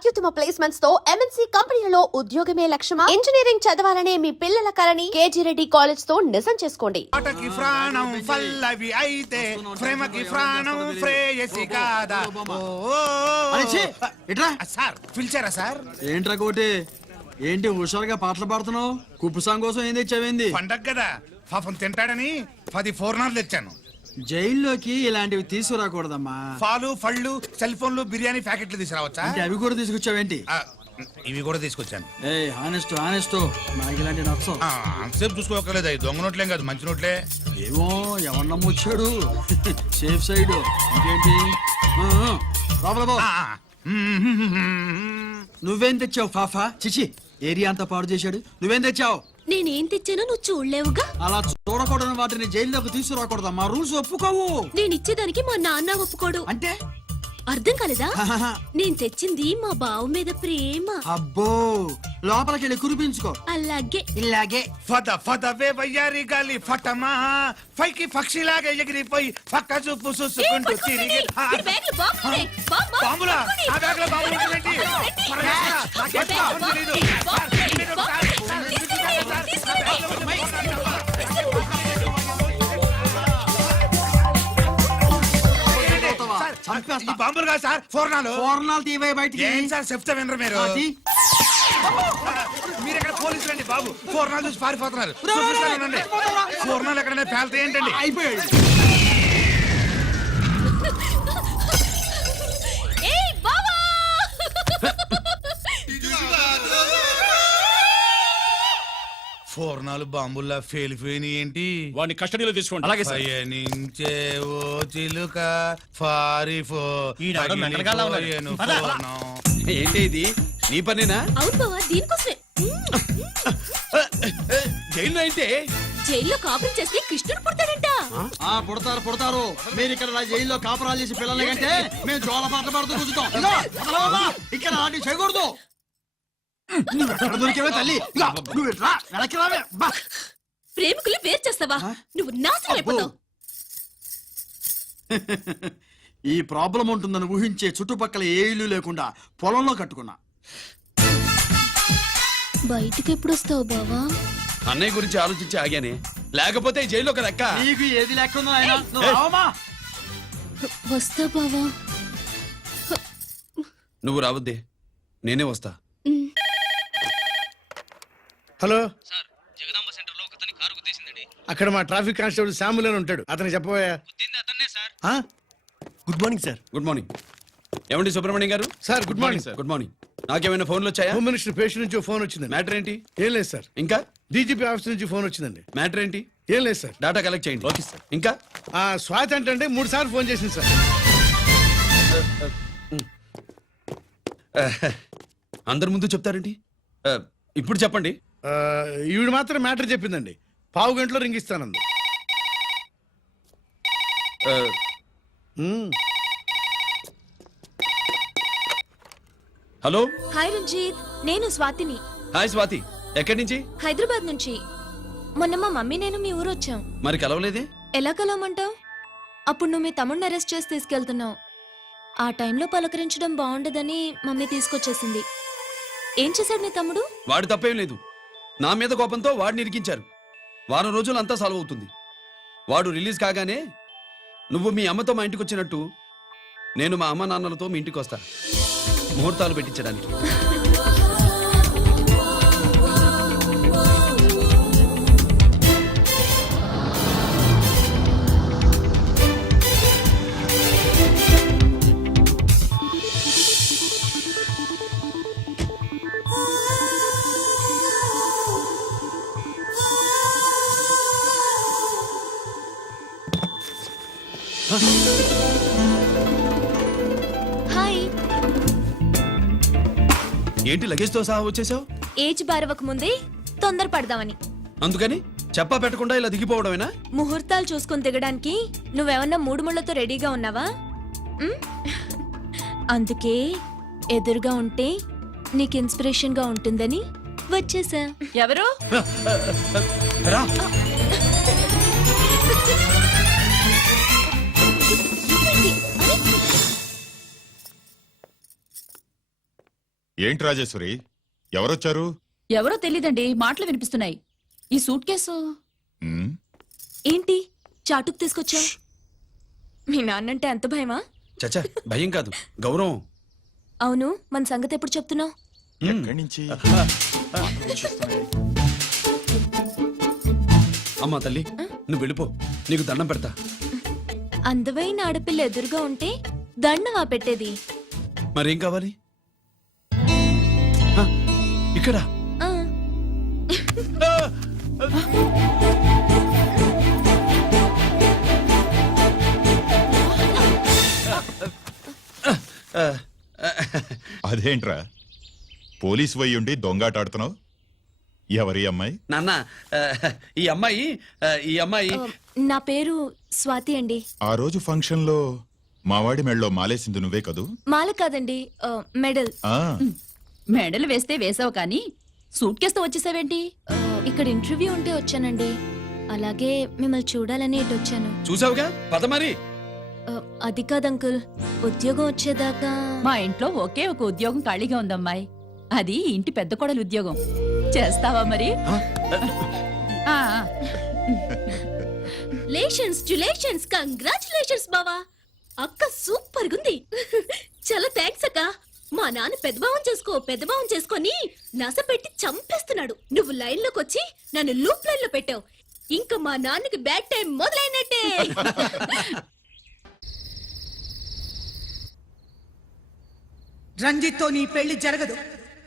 అత్యుత్తమ ప్లేస్మెంట్స్ తో ఎంఎన్సీ కంపెనీలలో ఉద్యోగమే లక్ష్యమా? ఇంజనీరింగ్ చదవాలనే మీ పిల్లల కలని కేజీ రెడ్డి కాలేజ్ తో నిజం చేసుకోండి. ఆటకి ప్రాణం పల్లవి అయితే ప్రేమకి ప్రాణం ప్రేయసి కాదా. సార్ పిలిచారా సార్? ఏంట్రా కోటి, ఏంటి హుషారుగా పాటలు పాడుతున్నావు? కుప్పు కోసం ఏం తెచ్చావేంది? పండగ కదా, పాపం తింటాడని 10 పూర్ణాలు తెచ్చాను. జైల్లోకి ఇలాంటివి తీసుకురాకూడదమ్మా. పాలు, పళ్ళు, సెల్ ఫోన్లు, బిర్యానీ ప్యాకెట్లు తీసుకురావచ్చా? అంటే అవి కూడా తీసుకొచ్చావేంటి? ఇవి కూడా తీసుకొచ్చాను. హానెస్ట్ నాకు ఇలాంటి నచ్చం. అంతసేపు చూసుకోకలేదు, అవి దొంగ నోట్లేం కాదు, మంచి నోట్లే. ఏమో ఎవరు నమ్మొచ్చాడు. Safe side. ఇంకేంటి నువ్వేం తెచ్చావు ఫాఫా? చిచి, ఏరియా అంతా పాడు చేశాడు. నువ్వేం తెచ్చావు? నేనేం తెచ్చానో నువ్వు చూడలేవుగా. అలా చూడకూడని వాటిని జైల్లోకి తీసుకురాకూడదా? మా రూల్స్ ఒప్పుకోవు. నేను ఇచ్చేదానికి మా నాన్న ఒప్పుకోడు. అంటే అర్థం కాలేదా? నేను తెచ్చింది మా బావ మీద ప్రేమ. అబ్బో, లోపలికెళ్ళి కురిపించుకో. అలాగే ఇలాగే ఫద ఫదవే వయ్యారి గాలి ఫటమా, పైకి పక్షిలాగా ఎగిరిపోయి పక్క చూపు చూసుకుంటూ తిరిగి. బాంబులా? నా బ్యాగ్ లో బాంబులు ఉంటాయేంటి? ఈ బాంబులు కాదు సార్, పూర్ణాలు. పూర్ణాలు తీవే బయటికి. ఏం సార్ చెప్తా వినరు మీరు? మీరు ఎక్కడ పోలీసులు అండి బాబు? పూర్ణాలు చూసి పారిపోతున్నారు. పూర్ణాలు ఎక్కడైనా పేల్తాయి ఏంటండి? అయిపోయాడు. పూర్ణాలు బాంబుల్లా ఫేలిపోయినాయి ఏంటి? వాడిని కస్టడీలో తీసుకోండి. అలాగే పయనించే ఓ చిలుక పారిపో. ఏంటి ఇది? నీ పనేనా? అవును బావా, దీనికోసమే. జైల్లో అయితే జైల్లో కాపురం చేస్తే కృష్ణుడు పుడతాడంట. పుడతారు. మీరు ఇక్కడ నా జైల్లో కాపురాలు చేసి పిల్లల్ని కంటే మేము జోల పాటలు పాడుతూ కూర్చుంటాం. ఇక్కడ ఆడి చేయకూడదు. దొరికేవే తల్లి. ప్రేమికులు వేరు చేస్తావా? నువ్వు నాశనం అయిపోతావు. ఈ ప్రాబ్లం ఉంటుందని ఊహించే చుట్టుపక్కల ఏ ఇల్లు లేకుండా పొలంలో కట్టుకున్నా. బయటికి ఎప్పుడు వస్తావు బావా? అన్నయ్య గురించి ఆలోచించి ఆగానే, లేకపోతే జైల్లో ఒక లెక్క. నీకు ఏది లెక్క ఉందో ఆయన. వస్తా బావా. నువ్వు రావద్దే, నేనే వస్తా. హలో సార్, జగదాంబ సెంటర్ లో ఒకతని కారు గుద్దేసిందండి. అక్కడ మా ట్రాఫిక్ కానిస్టేబుల్ శామ్యుల్ అని ఉంటాడు, అతనికి చెప్పబోయా. గుద్దింది అతన్నే sir. Good morning sir. Good morning. ఏమండి సుబ్రహ్మణ్యం గారు? Sir good morning sir. Good morning. నాకేమైనా ఫోన్లు వచ్చాయా? హోమ్ మినిస్టర్ పేషెంట్ నుంచి ఫోన్ వచ్చింది. మ్యాటర్ ఏంటి? ఏం లేదు సార్. ఇంకా డీజీపీ ఆఫీస్ నుంచి ఫోన్ వచ్చిందండి. మ్యాటర్ ఏంటి? ఏం లేదు సార్. డేటా కలెక్ట్ చేయండి. Okay sir. ఇంకా స్వాతి అంటే 3 సార్లు ఫోన్ చేసింది సార్. అందరి ముందు చెప్తారండి. ఇప్పుడు చెప్పండి. ఈవిడ మాత్రం మ్యాటర్ చెప్పిందండి. 1/2 గంటలో రింగ్ ఇస్తానండి. హలో. హాయ్ రంజిత్, నేను స్వాతిని. హాయ్ స్వాతి, ఎక్కడి నుంచి? హైదరాబాద్ నుంచి. మొన్న మా మమ్మీ నేను మీ ఊరు వచ్చాం. మరి కలవలేదే? ఎలా కలవమంటావు? అప్పుడు నువ్వు మీ తమ్ముడిని అరెస్ట్ చేసి తీసుకెళ్తున్నావు. ఆ టైంలో పలకరించడం బాగుండదని మమ్మీ తీసుకొచ్చేసింది. ఏం చేశాడు నీ తమ్ముడు? వాడు తప్పేం లేదు. నా మీద కోపంతో వాడిని ఇరికించారు. వారం రోజులు అంతా సాల్వ్ అవుతుంది. వాడు రిలీజ్ కాగానే నువ్వు మీ అమ్మతో మా ఇంటికి వచ్చినట్టు నేను మా అమ్మ నాన్నలతో మీ ఇంటికి వస్తా, ముహూర్తాలు పెట్టించడానికి. హాయ్. ఏంటి లగేజ్ తో సహా వచ్చేసావు? ఏజ్ బారవక ముందే తొందర పడదామని. అందుకని చెప్పా పెట్టకుండా ఇలా దిగిపోవడమేనా? ముహూర్తాలు చూసుకుని దిగడానికి నువ్వేమన్నా 3 ముళ్ళతో రెడీగా ఉన్నావా? అందుకే ఎదురుగా ఉంటే నీకు ఇన్స్పిరేషన్ గా ఉంటుందని వచ్చేసా. ఎవరు? ఏంటి రాజేశ్వరి ఎవరొచ్చారు? ఎవరో తెలీదండి, మాటలు వినిపిస్తున్నాయి. ఈ సూట్ కేసు ఉమ్, ఏంటి చాటుకు తీసుకొచ్చా? మీ నాన్నంటే అంత భయమా? చచ్చా భయం కాదు, గౌరవం. అవును, మన సంగతి ఎప్పుడు చెప్తున్నావు? ఎక్కడి నుంచి? అమ్మా తల్లి, నువ్వు వెళ్ళిపో, నీకు దండం పెడతా. అందమైన ఆడపిల్ల ఎదురుగా ఉంటే దండవా పెట్టేది? మరేం కావాలి? ఆ, ఇక్కడ ఆ, ఆ, అదేంట్రా పోలీస్ వయ్యుండి దొంగాటాడుతున్నావు? ఎవరి అమ్మాయి? నాన్న, ఈ అమ్మాయి ఈ అమ్మాయి నా పేరు స్వాతి అండి. ఆ రోజు ఫంక్షన్ లో మావాడి మెళ్ళలో మాలేసింది నువ్వే కదూ? మాల కాదండి, మెడల్. ఆ, మెడలు వేస్తే వేసావు కానీ సూట్ కేసుతో వచ్చేసావేంటి? ఇక్కడ ఇంటర్వ్యూ ఉంటే వచ్చానండి. అలాగే మిమ్మల్ని చూడాలని ఇటు వచ్చాను. చూసావుగా, పద మరి. అది కాదు అంకుల్, ఉద్యోగం వచ్చేదాకా. మా ఇంట్లో ఒకే ఒక ఉద్యోగం ఖాళీగా ఉందమ్మాయి, అది ఇంటి పెద్ద కోడలు ఉద్యోగం. చేస్తావా మరి? ఆ, లేషన్స్ కంగ్రాచులేషన్స్ బావా. అక్క సూపర్ గుంది. చాలా థ్యాంక్స్ అక్క. మా నాన్న పెద్దభావం చేసుకొని నస పెట్టి చంపేస్తున్నాడు. నువ్వు లైన్ లోకి వచ్చి నన్ను లూప్ లైన్ లో పెట్టావు. ఇంకా మా నాన్నకి బ్యాడ్ టైం మొదలైనట్టే. రంజిత్తో నీ పెళ్లి జరగదు,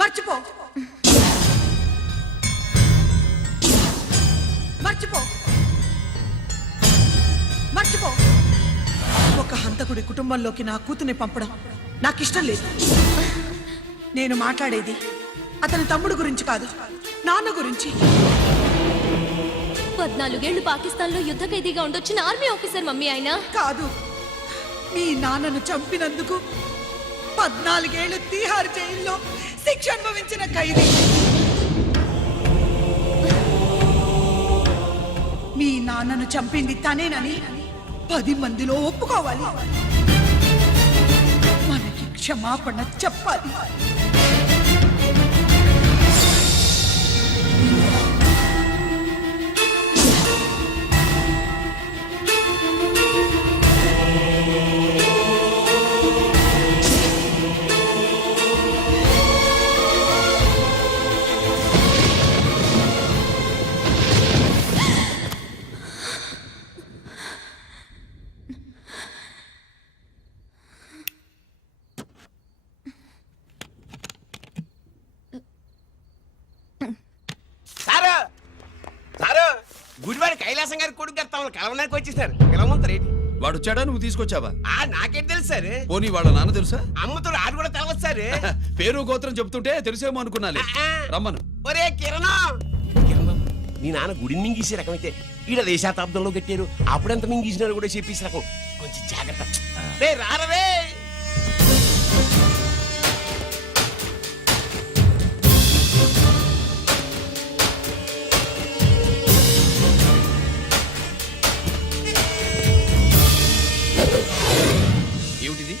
మర్చిపో. మర్చిపో మర్చిపో. ఒక హంతకుడి కుటుంబంలోకి నా కూతుర్ని పంపడం నాకిష్టం లేదు. నేను మాట్లాడేది అతని తమ్ముడు గురించి కాదు, నాన్న గురించి. 14 ఏళ్లు పాకిస్తాన్ లో యుద్ధ ఖైదీగా ఉండొచ్చిన ఆర్మీ ఆఫీసర్ మమ్మీ ఆయన. కాదు, మీ నాన్నను చంపినందుకు 14 ఏళ్లు తీహార్ జైల్లో శిక్ష అనుభవించిన ఖైదీ. మీ నాన్నను చంపింది తనేనని 10 మందిలో ఒప్పుకోవాలి. మనకి క్షమాపణ చెప్పాలి. గుడివాడి కైలాసం గారి కొడుకు గారు తమను కలవడానికి వచ్చేసారు. పిలవమంటారు ఏంటి? వాడు వచ్చాడా, నువ్వు తీసుకొచ్చావా? నాకేం తెలుసు సార్. పోనీ వాళ్ళ నాన్న తెలుసా? అమ్మతో ఆడు కూడా తెలవచ్చు సార్. పేరు గోత్రం చెప్తుంటే తెలిసేమో అనుకున్నాలే. రమ్మను. ఒరే కిరణం, నీ నాన్న గుడిని మింగేసే రకమైతే ఈడ దేశాతాబ్దంలో కట్టారు. అప్పుడెంత మింగేసినారు కూడా చెప్పేసి రకం. కొంచెం జాగ్రత్త. రే రారవే. ఏమిటిది?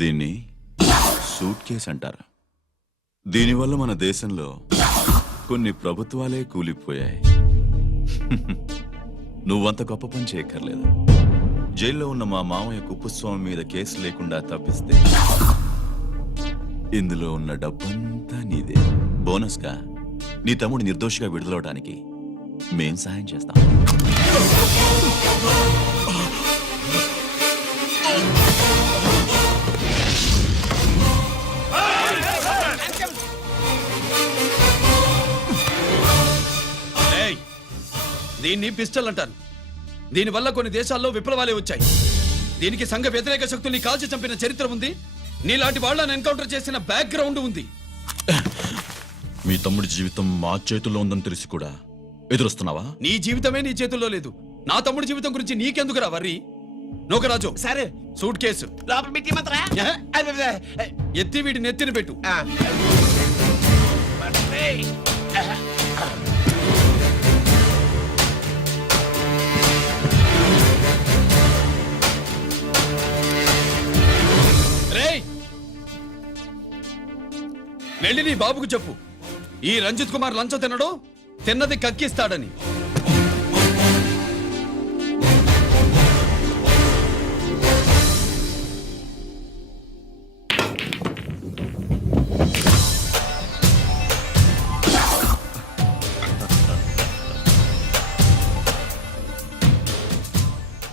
దీన్ని సూట్ కేస్ అంటారు. దీనివల్ల మన దేశంలో కొన్ని ప్రభుత్వాలే కూలిపోయాయి. నువ్వంత గొప్ప పని చేయక్కర్లేదు. జైల్లో ఉన్న మా మామయ్య కుప్పస్వామి మీద కేసు లేకుండా తప్పిస్తే ఇందులో ఉన్న డబ్బంతా నీదే. బోనస్గా నీ తమ్ముడు నిర్దోషిగా విడుదలవడానికి మేం సహాయం చేస్తాం. దీన్ని పిస్టల్ అంటారు. దీనివల్ల కొన్ని దేశాల్లో విప్లవాలే వచ్చాయి. దీనికి సంఘ వ్యతిరేక శక్తుల్ని కాల్చి చంపిన చరిత్ర ఉంది. నీలాంటి వాళ్ళని ఎన్కౌంటర్ చేసిన బ్యాక్గ్రౌండ్ ఉంది. మీ తమ్ముడి జీవితం మా చేతుల్లో ఉందని తెలిసి కూడా ఎదురొస్తున్నావా? నీ జీవితమే నీ చేతుల్లో లేదు. నా తమ్ముడి జీవితం గురించి నీకెందుకురా వర్రీ? నోకరాజు, సరే సూట్ కేసు లోపల పెట్టిమంటారా? ఎత్తి వీడి నెత్తిని పెట్టు. వెళ్ళి నీ బాబుకు చెప్పు ఈ రంజిత్ కుమార్ లంచం తినడు, తిన్నది కక్కిస్తాడని.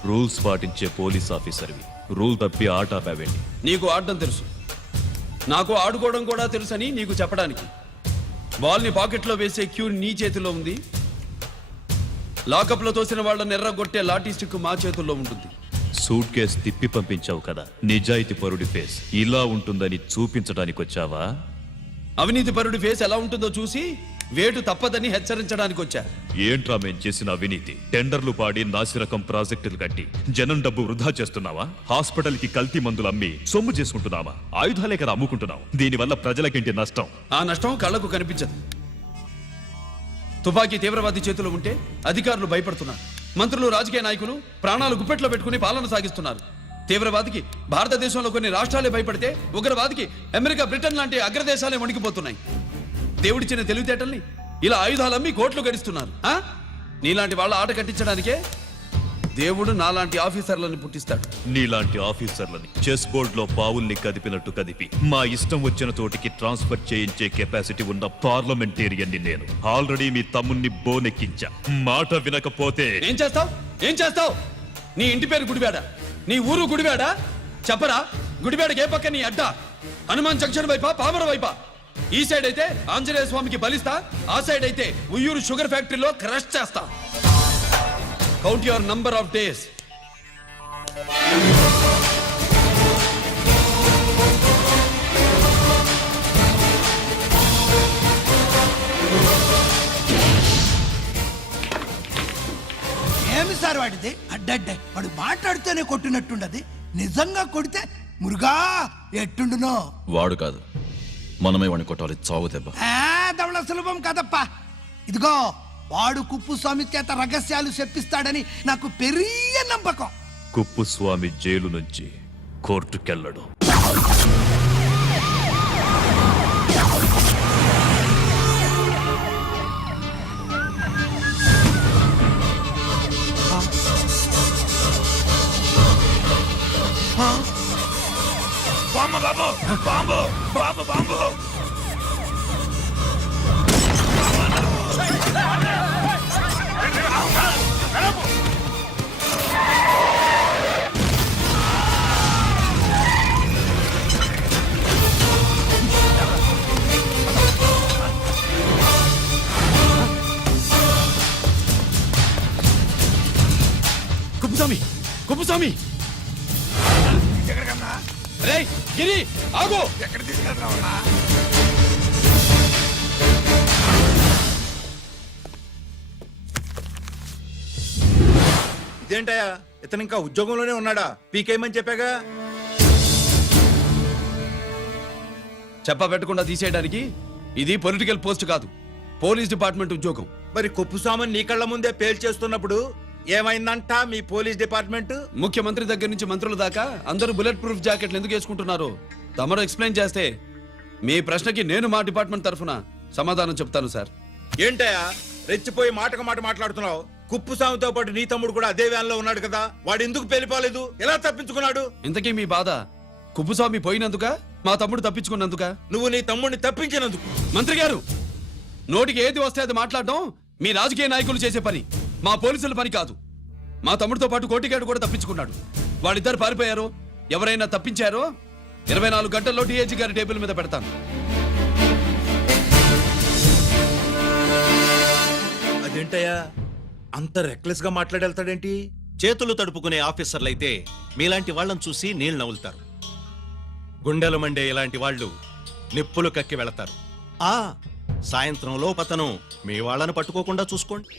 రూల్స్ పాటించే పోలీస్ ఆఫీసర్వి రూల్ తప్పి ఆట ఆపావేంటి? నీకు ఆడడం తెలుసు, నాకు ఆడుకోవడం కూడా తెలుసని నీకు చెప్పడానికి. బాల్ని పాకెట్లో వేసే క్యూ నీ చేతిలో ఉంది, లాకప్లో తోసిన వాళ్ళని ఎర్రగొట్టే లాఠీ స్టిక్ మా చేతుల్లో ఉంటుంది. సూట్ కేస్ తిప్పి పంపించావు కదా, నిజాయితీ పరుడి ఫేస్ ఇలా ఉంటుందని చూపించడానికి వచ్చావా? అవినీతి పరుడి ఫేస్ ఎలా ఉంటుందో చూసి వేటు తప్పదని హెచ్చరించడానికి వచ్చా. ఏంట్రా మేం చేసిన అవినీతి? టెండర్లు పాడి నాసిరకం ప్రాజెక్టులు కట్టి జనం డబ్బు వృధా చేస్తున్నావా? హాస్పిటల్ కి కల్తీ మందులు అమ్మి సొమ్ము చేసుకుంటున్నావా? ఆయుధాలే కదా అమ్ముకుంటున్నావు. దీనివల్ల ప్రజలకేంటి నష్టం? ఆ నష్టం కళ్ళకు కనిపించదు. తుపాకీ తీవ్రవాది చేతిలో ఉంటే అధికారులు భయపడుతున్నారు. మంత్రులు, రాజకీయ నాయకులు ప్రాణాలు గుప్పెట్లో పెట్టుకుని పాలన సాగిస్తున్నారు. తీవ్రవాదికి భారతదేశంలో కొన్ని రాష్ట్రాలే భయపడితే ఉగ్రవాదికి అమెరికా, బ్రిటన్ లాంటి అగ్రదేశాలే వణికిపోతున్నాయి. దేవుడిచ్చిన తెలివితేటల్ని ఇలా ఆయుధాలమ్మి కోట్లు గడిస్తున్నారు. నీలాంటి వాళ్ళ ఆట కట్టించడానికే దేవుడు నాలాంటి ఆఫీసర్లను పుట్టిస్తాడు. నీలాంటి ఆఫీసర్లని చెస్ బోర్డ్ లో పావుల్ని కదిపినట్టు కదిపి మా ఇష్టం వచ్చిన చోటికి ట్రాన్స్ఫర్ చేయించే కెపాసిటీ ఉన్న పార్లమెంటేరియన్ ని నేను. ఆల్రెడీ మీ తమ్ముణ్ణి బోనెక్కించా. మాట వినకపోతే ఏం చేస్తావు? ఏం చేస్తావు? నీ ఇంటి పేరు గుడివాడ, నీ ఊరు గుడివాడ. చెప్పరా, గుడివాడకి ఏ పక్క నీ అడ్డ? హనుమాన్ జంక్షన్ వైపా, పామర వైపా? ఈ సైడ్ అయితే ఆంజనేయ స్వామికి బలిస్తా, ఆ సైడ్ అయితే ఉయ్యూరు షుగర్ ఫ్యాక్టరీలో క్రష్ చేస్తా. Count your number of days. ఏమి సార్ వాడిది? అడ్డడ్డే వాడు మాట్లాడితేనే కొట్టినట్టుండది. నిజంగా కొడితే మురుగా ఎట్టుండునో. వాడు కాదు, మనమే వాడిని కొట్టాలి. చావు దెబ్బ. దవళ సులభం కదప్పా. ఇదిగో వాడు కుప్పుస్వామి చేత రహస్యాలు చెప్పిస్తాడని నాకు పెరియ నమ్మకం. కుప్పుస్వామి జైలు నుంచి కోర్టుకెళ్ళడు. బాంబు బాబు, బాంబు బాబు, బాంబు. కుప్పుస్వామి, కుప్పుస్వామి! ఎక్కడికన్నా? రేయ్ గిరి, ఆగు! ఎక్కడ తీసుకెళ్తున్నావన్నా? ఇదేంటయ్యా, ఇతను ఇంకా ఉద్యోగంలోనే ఉన్నాడా? పీకేయమని చెప్పాగా. చెప్ప పెట్టకుండా తీసేయడానికి ఇది పొలిటికల్ పోస్ట్ కాదు, పోలీస్ డిపార్ట్మెంట్ ఉద్యోగం. మరి కుప్పుస్వామిని నీ కళ్ళ ముందే పేల్చేస్తున్నప్పుడు ఏమైందంట మీ పోలీస్ డిపార్ట్మెంట్? ముఖ్యమంత్రి దగ్గర నుంచి మంత్రుల దాకా అందరూ బుల్లెట్ ప్రూఫ్ జాకెట్లు ఎందుకు వేసుకుంటున్నారు తమరు ఎక్స్ప్లెయిన్ చేస్తే మీ ప్రశ్నకి నేను మా డిపార్ట్మెంట్ తరఫున సమాధానం చెప్తాను సార్. ఏంటయ్యా రెచ్చిపోయి మాటకు మాట మాట్లాడుతున్నావు? కుప్పుస్వామితో పాటు నీ తమ్ముడు కూడా అదే వ్యాన్ లో ఉన్నాడు కదా, వాడు ఎందుకు పేలిపోలేదు? ఎలా తప్పించుకున్నాడు? ఇంతకీ మీ బాధ కుప్పుస్వామి పోయినందుక, మా తమ్ముడు తప్పించుకున్నందుక? నువ్వు నీ తమ్ముడిని తప్పించినందుకు. మంత్రి గారు, నోటికి ఏది వస్తే అది మాట్లాడడం మీ రాజకీయ నాయకులు చేసే పని, మా పోలీసుల పని కాదు. మా తమ్ముడితో పాటు కోటిగాడు కూడా తప్పించుకున్నాడు. వాళ్ళిద్దరు పారిపోయారు. ఎవరైనా తప్పించారో 24 గంటల్లో డిఐజీ గారి టేబుల్ మీద పెడతాను. అదేంటయ్యా అంత రెక్లెస్ గా మాట్లాడేళ్తాడేంటి? చేతులు తడుపుకునే ఆఫీసర్లైతే మీలాంటి వాళ్ళని చూసి నీళ్లు నవ్వులుతారు. గుండెలు మండే ఇలాంటి వాళ్ళు నిప్పులు కక్కి వెళతారు. సాయంత్రంలో పతను మీ వాళ్ళను పట్టుకోకుండా చూసుకోండి.